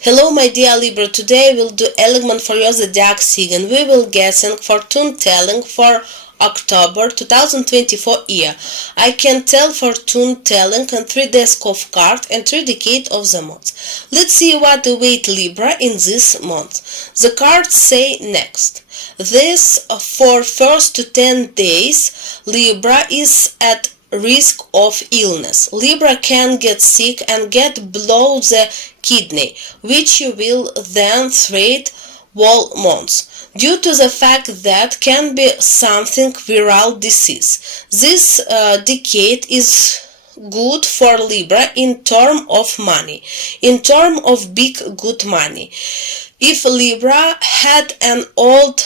Hello my dear Libra, today we'll do element for your zodiac sign. We will guessing fortune telling for October 2024 year. I can tell fortune telling on 3 desk of card and 3 decade of the month. Let's see what await Libra in this month. The cards say next. This for first to 10 days Libra is at risk of illness. Libra can get sick and get below the kidney, which you will then treat whole months, due to the fact that can be something viral disease. This decade is good for Libra in term of money, in term of big good money. If Libra had an old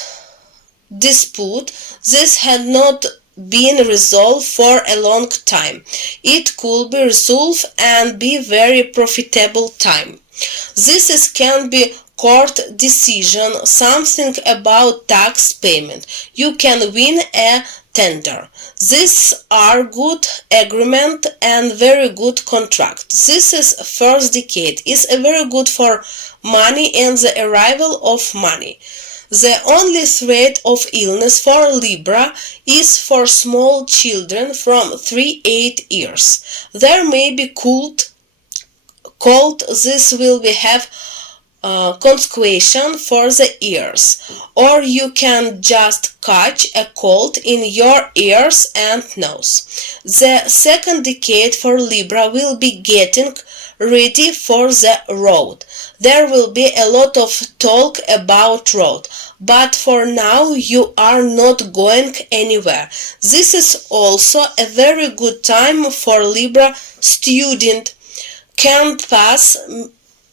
dispute, this had not been resolved for a long time. It could be resolved and be very profitable time. This can be court decision, something about tax payment. You can win a tender. These are good agreement and very good contract. This is first decade is a very good for money and the arrival of money. The only threat of illness for Libra is for small children from 3-8 years. There may be cold. This will be have consequence for the ears, or you can just catch a cold in your ears and nose. The second decade for Libra will be getting ready for the road. There will be a lot of talk about road, but for now you are not going anywhere. This is also a very good time for Libra student. Can pass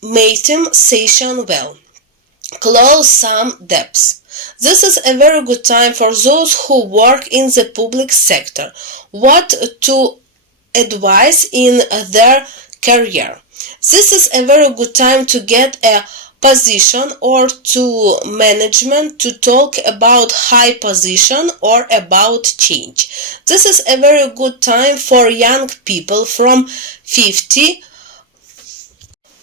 mating session well. Close some debts. This is a very good time for those who work in the public sector. What to advise in their career. This is a very good time to get a position or to management to talk about high position or about change. This is a very good time for young people from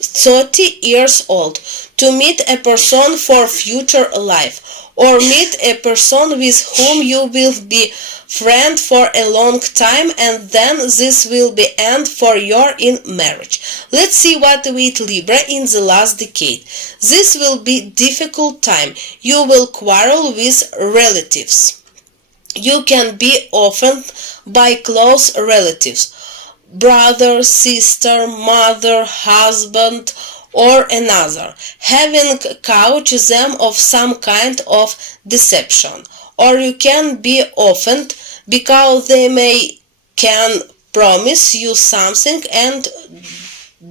30 years old to meet a person for future life, or meet a person with whom you will be friend for a long time, and then this will be end for your in marriage. Let's see what with Libra in the last decade. This will be difficult time. You will quarrel with relatives. You can be offended by close relatives, brother, sister, mother, husband, or another, having caught them of some kind of deception. Or you can be offended because they can promise you something and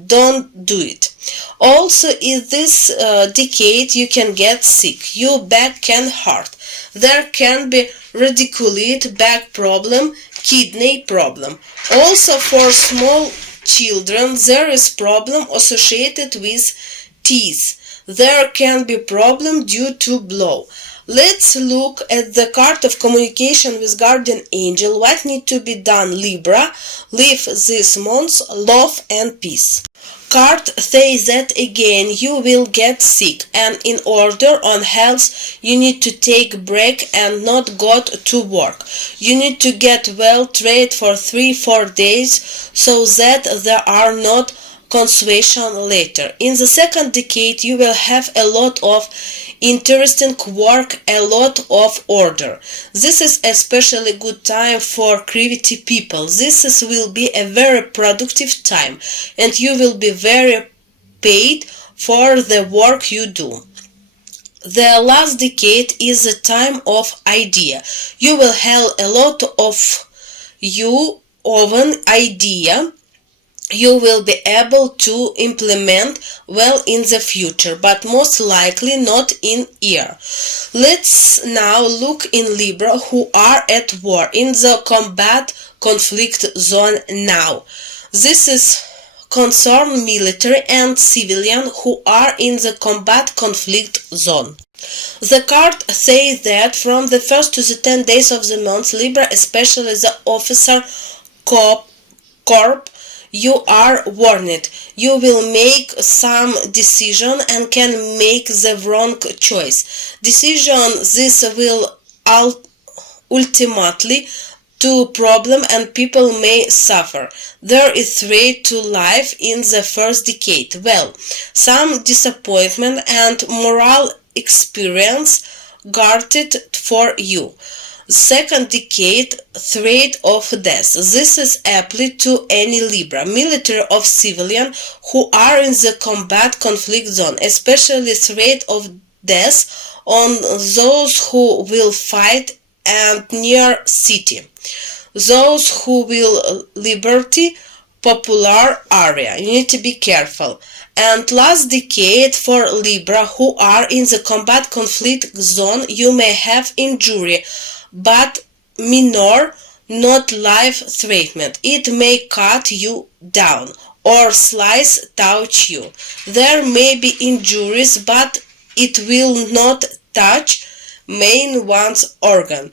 don't do it. Also in this decade you can get sick, your back can hurt, there can be ridiculed back problem, kidney problem. Also for small children there is problem associated with teeth. There can be problem due to blow. Let's look at the card of communication with guardian angel. What need to be done, Libra? Live this month, love and peace. Card says that again you will get sick, and in order on health you need to take break and not go to work. You need to get well treated for 3-4 days so that there are not consumption later. In the second decade you will have a lot of interesting work, a lot of order. This is especially good time for creative people. This will be a very productive time and you will be very paid for the work you do. The last decade is the time of idea. You will have a lot of an idea you will be able to implement well in the future, but most likely not in year. Let's now look in Libra who are at war, in the combat conflict zone now. This is concern military and civilian who are in the combat conflict zone. The card says that from the 1st to the 10 days of the month, Libra, especially the officer corp, You are warned. You will make some decision and can make the wrong choice. Decision this will ultimately to problem and people may suffer. There is threat to life in the first decade. Well, some disappointment and moral experience guarded for you. Second decade, threat of death. This is applied to any Libra, military or civilian who are in the combat conflict zone, especially threat of death on those who will fight and near city. Those who will liberty popular area. You need to be careful. And last decade for Libra who are in the combat conflict zone, you may have injury, but minor, not life-threatening. It may cut you down or slice touch you. There may be injuries, but it will not touch main one's organ.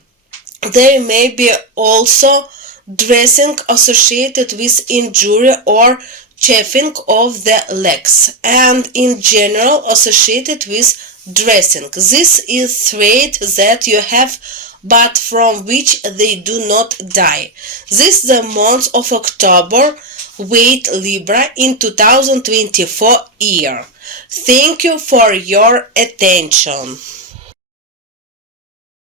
There may be also dressing associated with injury or chafing of the legs, and in general associated with dressing. This is threat that you have but from which they do not die. This is the month of October. Wait Libra in 2024 year. Thank you for your attention.